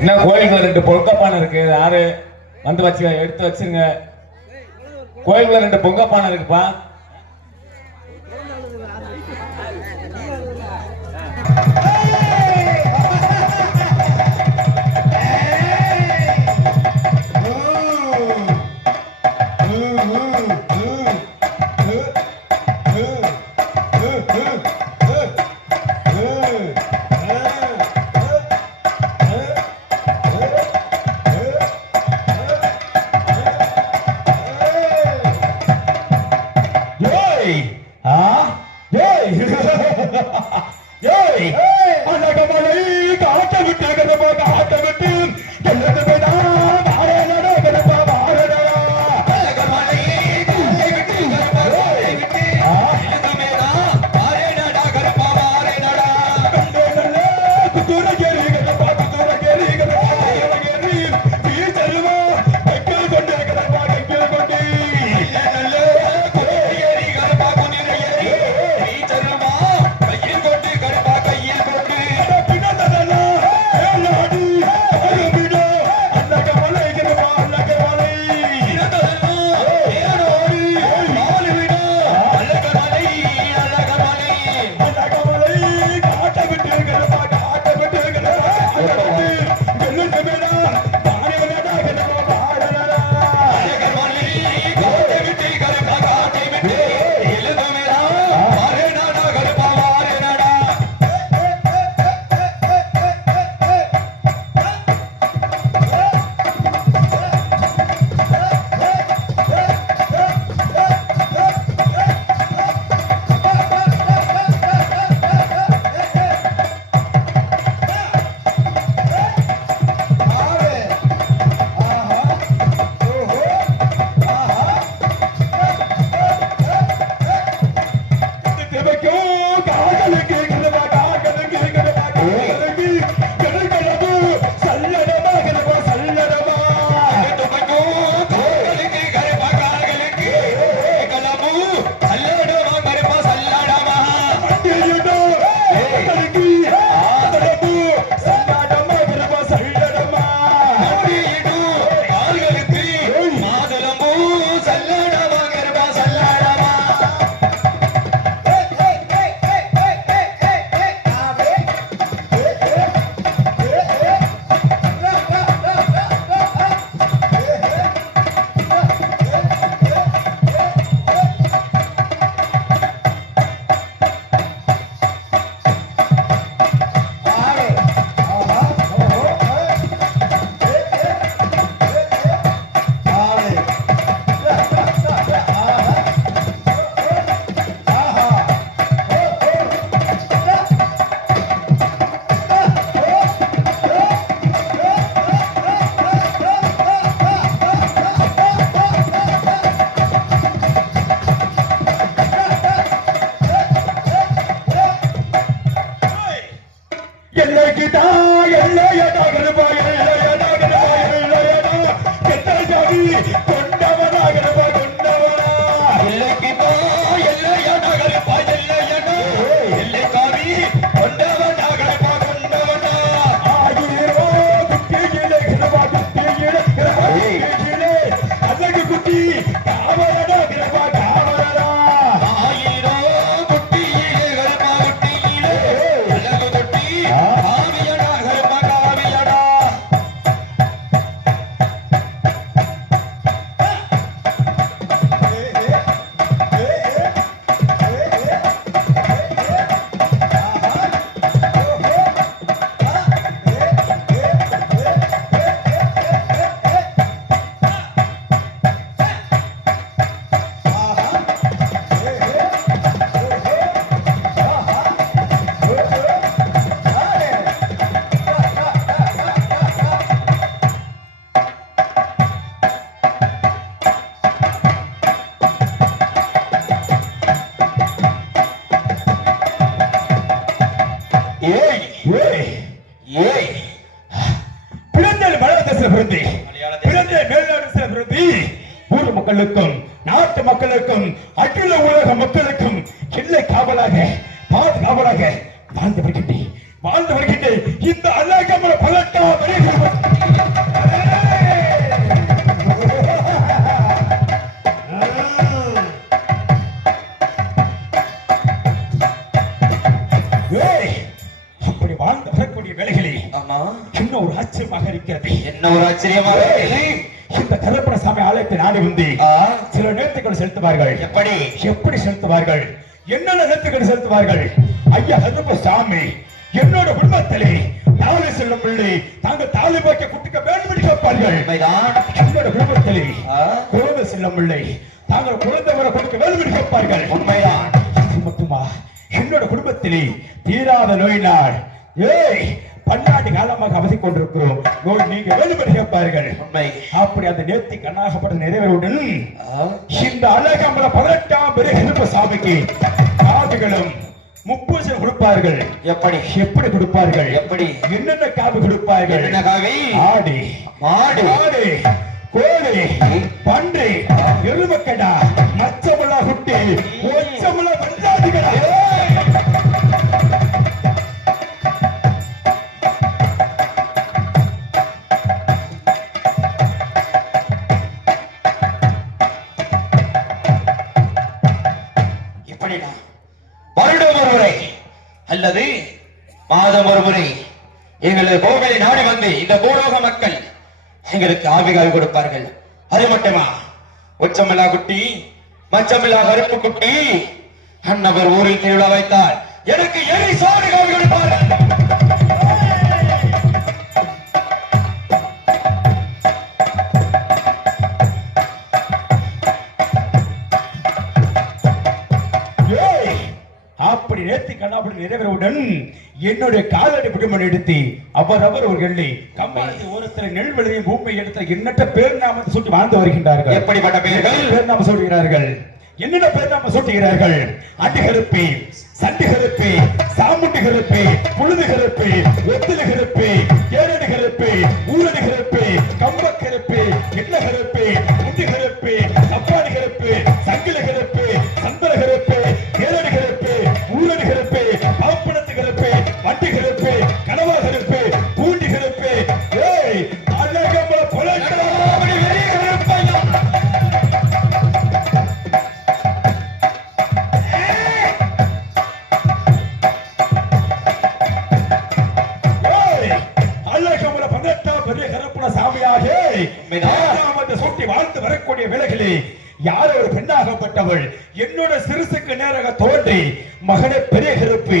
என்ன கோயிலுக்குள்ள 2 பொங்கப்பானை இருக்கு, யாரு வந்து வச்சு எடுத்து வச்சிருங்க. கோயிலுக்குள்ள 2 பொங்கப்பானை இருக்குப்பா. மக்களுக்கும் நாட்டு மக்களுக்கும் அகில உலக மக்களுக்கும் எல்லை காவலாக பாதுகாவலாக வாழ்ந்து வருகின்றேன் இந்த அல்லாஹ் பலட்டா இன்னும் ஒரு ஆச்சரியமாக இருக்கிறது. என்ன ஒரு ஆச்சரியமாக இருக்கிறது? இந்த கருப்பணசாமி ஆலயத்தை நாடி வந்து சில நேர்த்திகள் செலுத்துவார்கள். எப்படி எப்படி செலுத்துவார்கள்? என்னென்ன நேர்த்திகள் செலுத்துவார்கள்? ஐயா கருப்பசாமி, என்னோட குடும்பத்திலே தாலி செல்லும் பிள்ளை தாங்கள் தாலி பாய்க்க குட்டிக்க வேண்டும் என்று கேட்பார்கள். என்னோட குடும்பத்திலே குழந்தை செல்லும் பிள்ளை தாங்கள் குழந்தை வர கொடுக்க வேண்டும் என்று கேட்பார்கள். உண்மைதான். மட்டுமா என்னோட குடும்பத்திலே தீராத நோயினால் பன்னாட்டு காலமாக அவதி கொண்டிருக்கிறோம். நோய் நீங்க வேண்டும் என்று கேட்பார்கள். உண்மை. அப்படி அந்த நேர்த்தி கண்ணாகப்பட்ட நிறைவேறுடன் இந்த அழகம்பல 18ஆம் பெரிய கருப்பசாமிக்கு காவிகளும் முப்பூசல் கொடுப்பார்கள். எப்படி எப்படி கொடுப்பார்கள்? எப்படி என்னென்ன காவி கொடுப்பார்கள்? என்ன காவி? ஆடு, மாடு, ஆடு, கோழி, பன்றி, எருமக்கடா, மச்சமுள்ள குட்டி, ஒச்சமுள்ள வெள்ளாடுகளா. இப்படினா வருடம் ஒரு முறை அல்லது மாதம் ஒரு முறை எங்களது கோவிலை நாடி வந்து இந்த பூலோக மக்கள் எங்களுக்கு ஆவிகாவி கொடுப்பார்கள். அது மட்டுமா, உச்சமில்லா குட்டி, மச்சமில்லா கருப்பு குட்டி, அன்னவர் ஊரில் திருவிழா வைத்தால் எனக்கு எரி சோறு காவி கொடுப்பார்கள். அப்படி நேர்த்தி கண்ணாப்படி நிறைவேறவுடன் என்னுடைய காலடி பிடிமணி எடுத்து அவரவர் ஒரு எள்ளி கம்மாளத்தை ஓரத்தில் நெல் விளையும் பூமி எடுத்த எண்ணற்ற பேர் நாமத்தை சுட்டி வாழ்ந்து வருகின்றார்கள். எப்படிப்பட்ட பேர்கள்? பேர் நாம சொல்கிறார்கள். என்னென்ன பேர் நாம சுட்டுகிறார்கள்? அடிகருப்பி, சண்டிகருப்பி, சாமுண்டி கருப்பி, புழுது கருப்பி, ஒத்தில கருப்பி, ஏரடி கருப்பி, ஊரடி கருப்பி, கம்ப கருப்பி, எண்ண கருப்பி, முட்டி கருப்பி, கப்பாடி கருப்பி, சங்கில கருப்பி, சந்தன கருப்பி, ஏரடி கருப்பி, ஊரடி கருப்பி, பாப்பனத்து கருப்பி, வண்டி கருப்பி, கனவா கருப்பி, பூண்டி கருப்பி. அழகம்பல பொலட்டாமணி வெளிய கருப்பையா. அழகம்பல 18ஆம் பெரிய கருப்பணசாமியாக சுட்டி வாழ்ந்து வரக்கூடிய வேளைகளே யார் ஒரு பெண்ணாகப்பட்டவள் என்னோட சிறுசுக்கு நேராக தோன்றி மகனே பெரிய கருப்பி,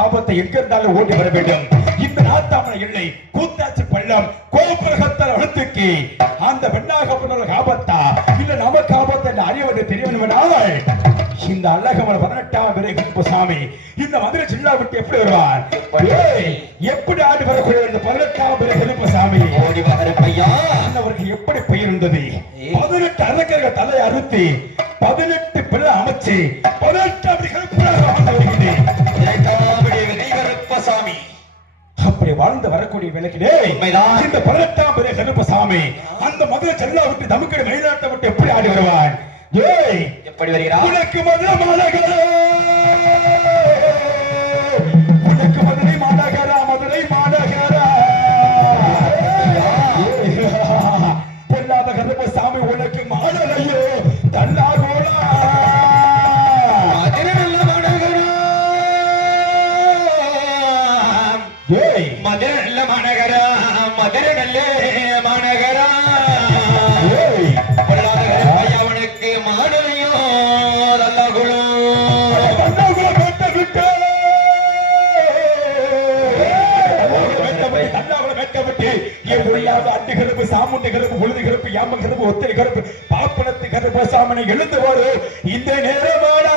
ஆபத்தை எங்கிருந்தாலும் ஓடி வர வேண்டும். இந்த நாத்தாமன எல்லை கூத்தாச்சி பள்ளம் கோபுரகத்தால் அழுத்துக்கி அந்த பெண்ணாகப்பட்டவர்களுக்கு ஆபத்தா இல்ல நமக்கு ஆபத்து என்று அறிவது தெரிய வேண்டுமென்றால் இந்த அழகமல 18ஆம் பெரிய கருப்பசாமி இந்த மதுரை ஜில்லா விட்டு எப்படி வருவார்? எப்படி ஆடி வரக்கூடிய இந்த 18ஆம் பெரிய கருப்பசாமி ஓடி வா கருப்பையா. அவருக்கு எப்படி பெயர் இருந்தது? 18 அரக்கர்கள் தலை அறுத்து 18 பிள்ளை அமைச்சு 18ஆம் கருப்பராக வாழ்ந்து வருகிறேன். கருப்பசாமி அப்படி வாழ்ந்து வரக்கூடிய விளக்கிலே இந்த 18ஆம் பெரிய கருப்பசாமி அந்த மதுரை ஜில்லா விட்டு தமுக்கடி மயிலாட்டை விட்டு எப்படி ஆடி வருவான்? எப்படி வருகிறார்? உனக்கு மதுரை மாநகரா, உனக்கு மதுரை மாநகரா, மதுரை மாநகரா. பொல்லாத கருப்பசாமி உனக்கு மாடலையோ தன்னாகோலா. மதுரை நல்ல மாநகரா, மதுரை நல்ல மாநகரா, மதுரை நல்ல மாநகரா. பொல்லாத கருப்பையா உனக்கு மாடலையோ தன்னாகுலோ. சாமுண்டி கருப்பு, புழுதி கருப்பு, யாம கருப்பு, ஒத்திரை கருப்பு, பாப்பனத்து கருப்பு சாமனை எழுந்து வரும் இந்த நேரமாடா.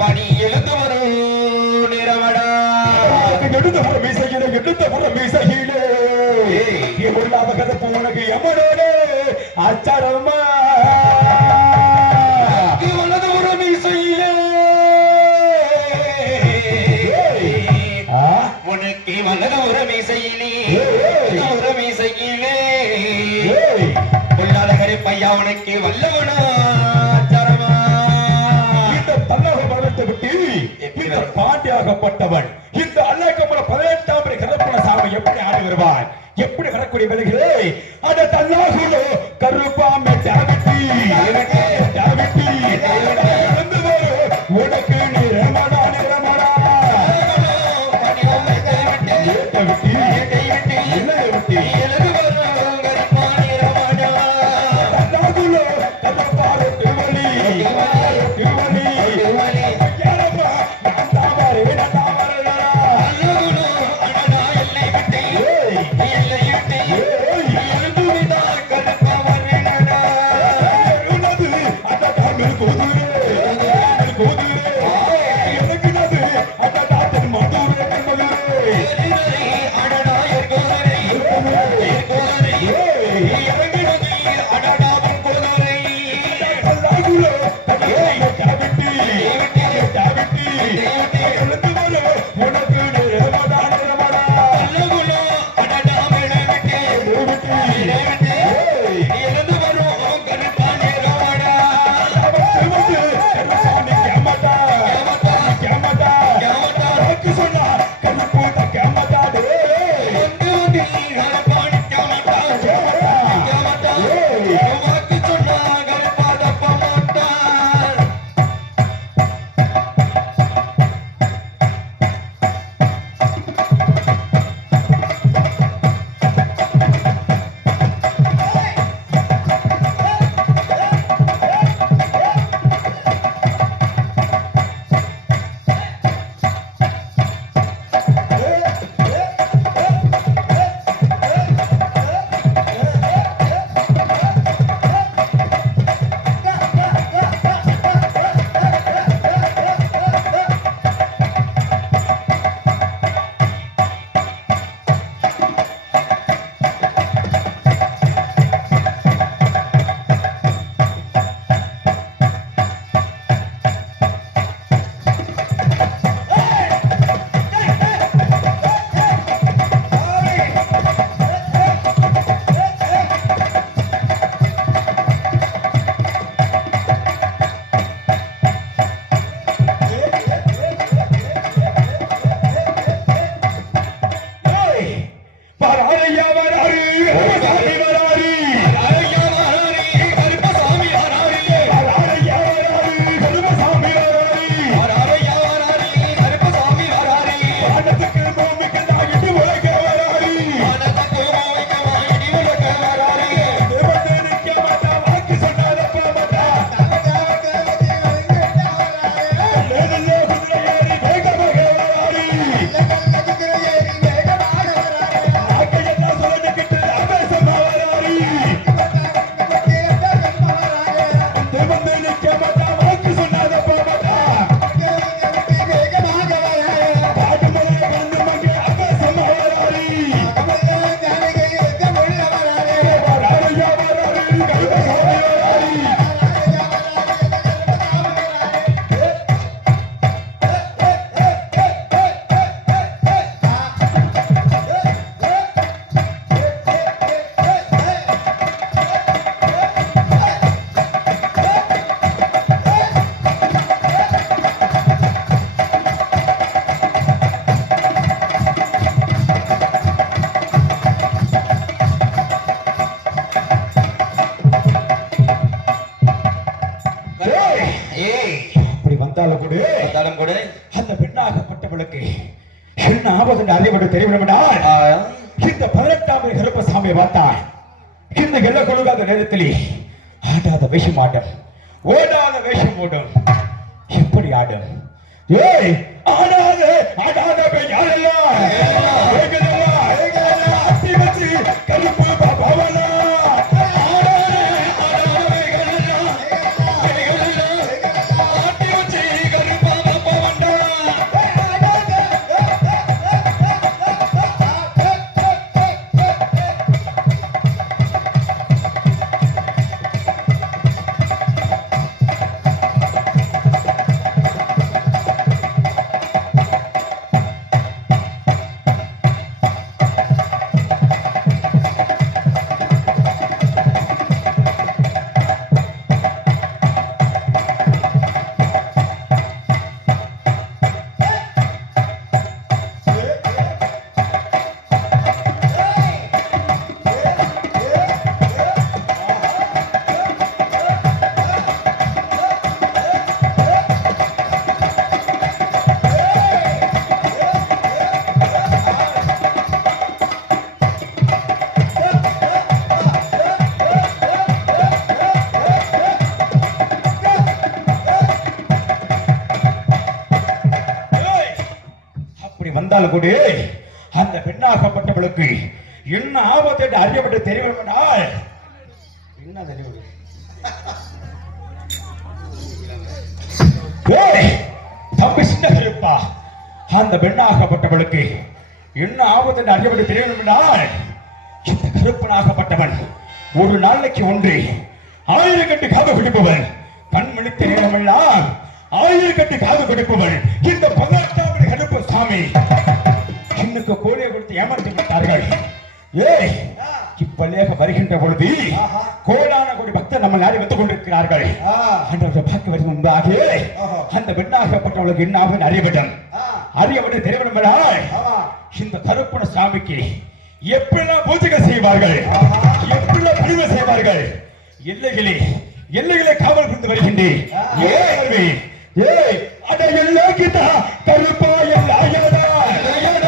பணி எழுந்து வரும் நேரமடா. எடுத்த புற மீசையிலே, எடுத்த புற மீசையிலே பொல்லாத கருப்பு உனக்கு எமனோடு அச்சாரமா. உனக்கு வல்லது ஒரு மீசையிலே, ஒரு மீசையிலே பொல்லாத கருப்பையா உனக்கு வல்லவனா சரமா. இந்த தன்னாக மரணத்தை விட்டு இந்த பாண்டியாகப்பட்டவன் இந்த அழகம்பல 18ஆம் பெரிய கருப்பணசாமி எப்படி ஆடி வருவான்? எப்படி வரக்கூடிய விலகிலே அந்த தன்னாகுலோ கருப்பாமை ஏய் அப்படி வந்தாலும் கூட வந்தாலும் கூட அந்த பெண்ணாகப்பட்டவளுக்கு என்ன ஆபத்து அறிவிட தெரிவிடால் இந்த 18ஆம் கருப்பசாமியை பார்த்தால் இந்த எல்லை கொடுக்காத நேரத்திலே ஆடாத வேஷம் ஆடும், ஓடாத வேஷம் ஓடும். எப்படி ஆடும்? ஏய் ஆடாத ஆடாத யாரெல்லாம் அட்டி வச்சு கருப்பு பாபாவலா வந்தாலும் கூட அந்த பெண்ணாகப்பட்டவளுக்கு என்ன ஆபத்து என்று அறியப்பட்டு தெரிவித்தால் என்ன தெரியும்? தம்பி சின்ன கருப்பா, அந்த பெண்ணாகப்பட்டவளுக்கு என்ன ஆபத்து என்று அறியப்பட்டு தெரிவித்தால் இந்த கருப்பனாகப்பட்டவன் ஒரு நாளைக்கு ஒன்று 1000 கட்டு காது பிடிப்பவன், கண்மணித்த நேரமெல்லாம் 1000 கட்டு காது பிடிப்பவன் இந்த 18ஆம் கருப்பு சாமி இன்னுக்கு கோழியை கொடுத்து ஏமாற்றி விட்டார்கள். ஏய் இப்பலேக வருகின்ற பொழுது கோடான கோடி பக்தர் நம்ம நாடி வந்து கொண்டிருக்கிறார்கள். ஆண்டவரை பார்க்க வரும் முன்பாக அந்த பெண்ணாகப்பட்டவளுக்கு என்ன ஆகும் அறியப்பட்டு தெரிவிடால் இந்த கருப்பண சாமிக்கு எப்படிலாம் பூஜைகள் செய்வார்கள், எப்படிலாம் பணிவு செய்வார்கள். எல்லைகளை காவல் புரிந்து வருகின்றேன். ஏய் அட எல்லை கிட்ட கருப்பா எல்லையடா கல்யாண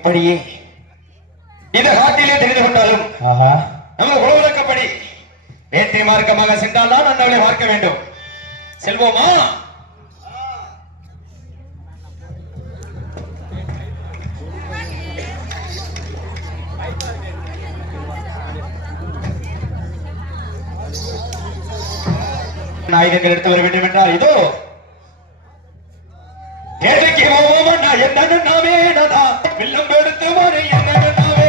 இப்படியே இந்த காட்டிலே தெரிந்து கொண்டாலும் ஆஹா நம்ம குலவழக்கப்படி வேட்டை மார்க்கமாக சென்றால் தான் அண்ணவளை பார்க்க வேண்டும். செல்வோமா? ஆயுதங்கள் எடுத்து வர வேண்டும் என்றால் இதோ வேட்டைக்கு போவோம் அண்ணா என்ன நாமே நாதா வில்லம் எடுத்து மாறி என்ன நாவே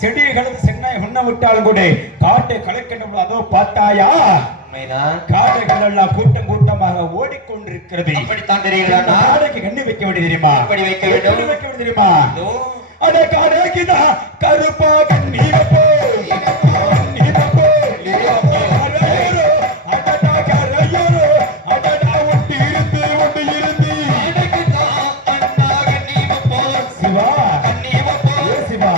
செடியை கலந்து சென்னாய் முன்ன விட்டாலும் கூட காட்டை கலக்கின்ற அதோ பார்த்தாயா காடைகள் எல்லாம் கூட்டம் கூட்டமாக ஓடிக்கொண்டிருக்கிறது. அப்படித்தான் தெரியுங்களா? காடைக்கு கண்ணி வைக்க வேண்டிய தெரியுமா? எப்படி வைக்க வேண்டும்? வைக்க வேண்டிய தெரியுமா? அட காடைக்குதா கருப்பா கண்ணி வைப்போ கண்ணி வைப்போ கரையோரோ அடடா கரையோரோ அடடா ஒட்டி இருந்து அடக்குதா அண்ணா கண்ணி வைப்போ சிவா கண்ணி வைப்போ சிவா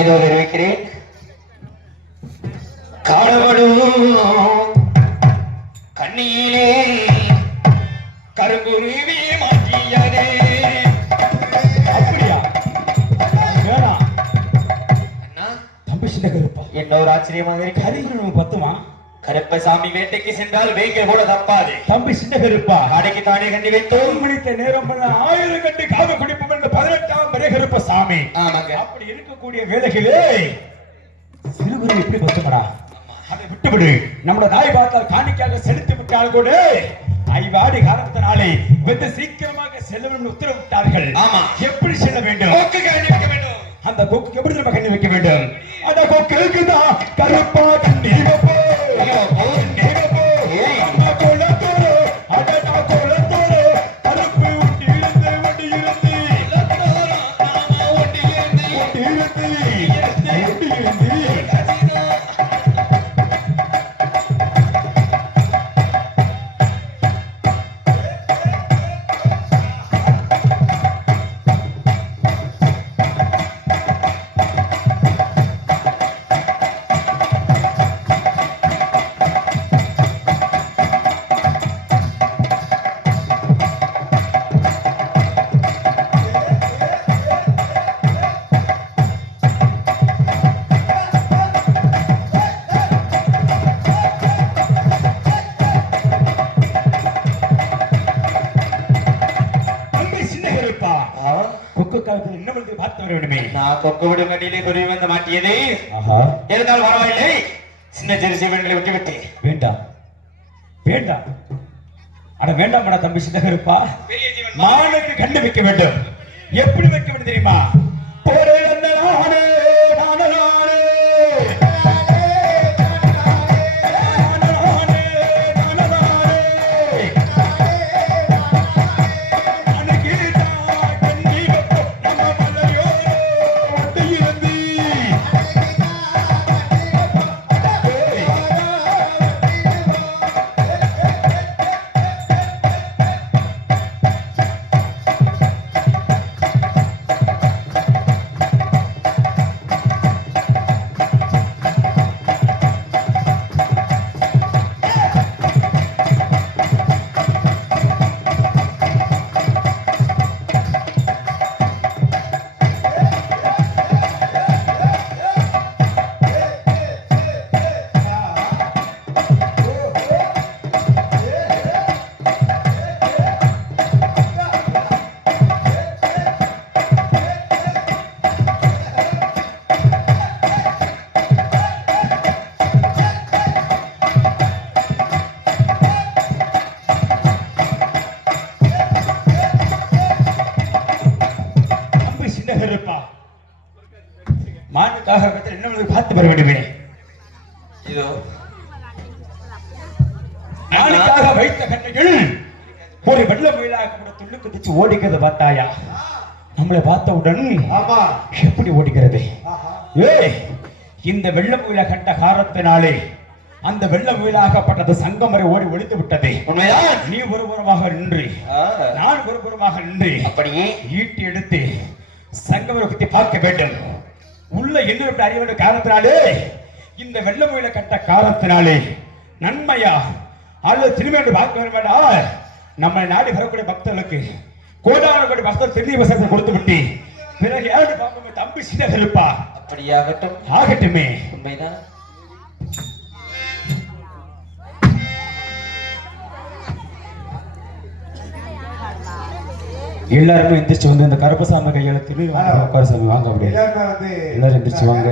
இதோ தெரிவிக்கிறேன். காடவடும் கண்ணியிலே கருங்குருவி மாற்றியதே. அப்படியா? வேணாம் அண்ணா தம்பி சின்ன கருப்பா என்ன ஒரு ஆச்சரியமாக இருக்கு. கரிகுரு பத்துமா? கருப்பசாமி வேட்டைக்கு சென்றால் வேங்க கூட தப்பாது. தம்பி சின்ன கருப்பா காடைக்கு தானே கண்டி வைத்தோம். முடித்த நேரம் 1000 கட்டி காவு குடிப்போம் என்று 18ஆம் பெரிய கருப்பசாமி. ஆமாங்க. அப்படி இருக்கக்கூடிய வேலைகளே சிறுகுரு எப்படி பத்துமடா? அதை விட்டுவிடு. நம்முடைய தாய் பார்த்தால் காணிக்காக செலுத்தி விட்டால் கூட ஐவாடி காரணத்தினாலே வெகு சீக்கிரமாக செல்ல வேண்டும் உத்தரவிட்டார்கள். ஆமா. எப்படி செல்ல வேண்டும்? கொக்கு கண்ணி வைக்க வேண்டும். அந்த கொக்கு எப்படி நம்ம கண்ணி வைக்க வேண்டும்? அந்த கொக்கு இருக்குதா கருப்பா கண்ணி வைப்போ கண்ணி வைப்போ அம்மா கோலத்தோரோ அடடா கோலத்தோரோ கருப்பு ஒட்டி இருந்து ஒட்டி இருந்து ஒட்டி இருந்து கொக்கு விடும் கண்ணிலே குருவி வந்து மாட்டியது. இருந்தால் பரவாயில்லை. சின்ன சிறு சிவன்களை விட்டுவிட்டு வேண்டாம் வேண்டாம் அட வேண்டாம் தம்பி சின்னகருப்பா, மானுக்கு கண்டு வைக்க வேண்டும். எப்படி வைக்க வேண்டும் தெரியுமா? போரே அந்த நானே நானே மானுக்காக என்ன பார்த்து வர வேண்டுமே. இதோ மானுக்காக வைத்த கண்ணைகள் ஒரு வெள்ள முயலாக துள்ளுக்கு தச்சு ஓடிக்கிறத பார்த்தாயா? நம்மளை பார்த்தவுடன் எப்படி ஓடிக்கிறது? இந்த வெள்ள முயல கண்ட காரணத்தினாலே அந்த வெள்ள முயலாகப்பட்டது சங்கம் வரை ஓடி ஒழித்து விட்டது. உண்மைதான். நீ ஒருபுறமாக நின்று நான் ஒருபுறமாக நின்று அப்படியே ஈட்டி எடுத்து சங்கம் வரை குத்தி பார்க்க வேண்டும். உள்ள என்ன அறிய வேண்டிய காரணத்தினாலே இந்த வெள்ள முயல கட்ட காரணத்தினாலே நன்மையா அல்லது திரும்பி என்று பார்க்க வேண்டாம். நம்மை நாடி வரக்கூடிய பக்தர்களுக்கு கோடான கோடி பக்தர் திருநீர் வசத்தை கொடுத்து விட்டு பிறகு யாரு பார்க்க தம்பி சின்னகருப்பா. அப்படியாகட்டும். ஆகட்டுமே. உண்மைதான். எல்லாருமே எந்திரிச்சு வந்து இந்த கருப்பசாமி கையில திரும்பி உட்கார சாமி வாங்க. அப்படியே எல்லாரும் எந்திரிச்சு வாங்க.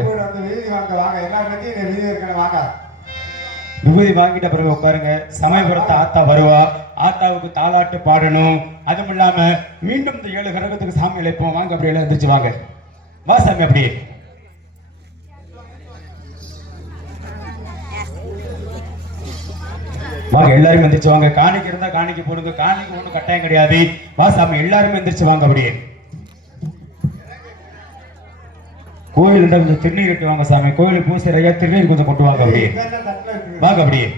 விபூதி வாங்கிட்ட பிறகு உட்காருங்க. சமயபுரத்து ஆத்தா வருவா. ஆத்தாவுக்கு தாலாட்டு பாடணும். அதுவும் இல்லாம மீண்டும் இந்த 7 கரகத்துக்கு சாமி அழைப்போம். வாங்க அப்படியே எல்லாம் எந்திரிச்சு வாங்க. வா சாமி அப்படியே வாங்க. எல்லாரும் எந்திரிச்சு வாங்க. காணிக்கு இருந்தா காணிக்கு போடுங்க. காணிக்கு ஒண்ணும் கட்டாயம் கிடையாது. வா சாமி எல்லாருமே எந்திரிச்சு வாங்க. அப்படியே கோயில் கொஞ்சம் திருநீர் இட்டு வாங்க சாமி. கோயில் பூசையா திருநீர் கொஞ்சம் கொண்டு வாங்க. அப்படியே வாங்க. அப்படியே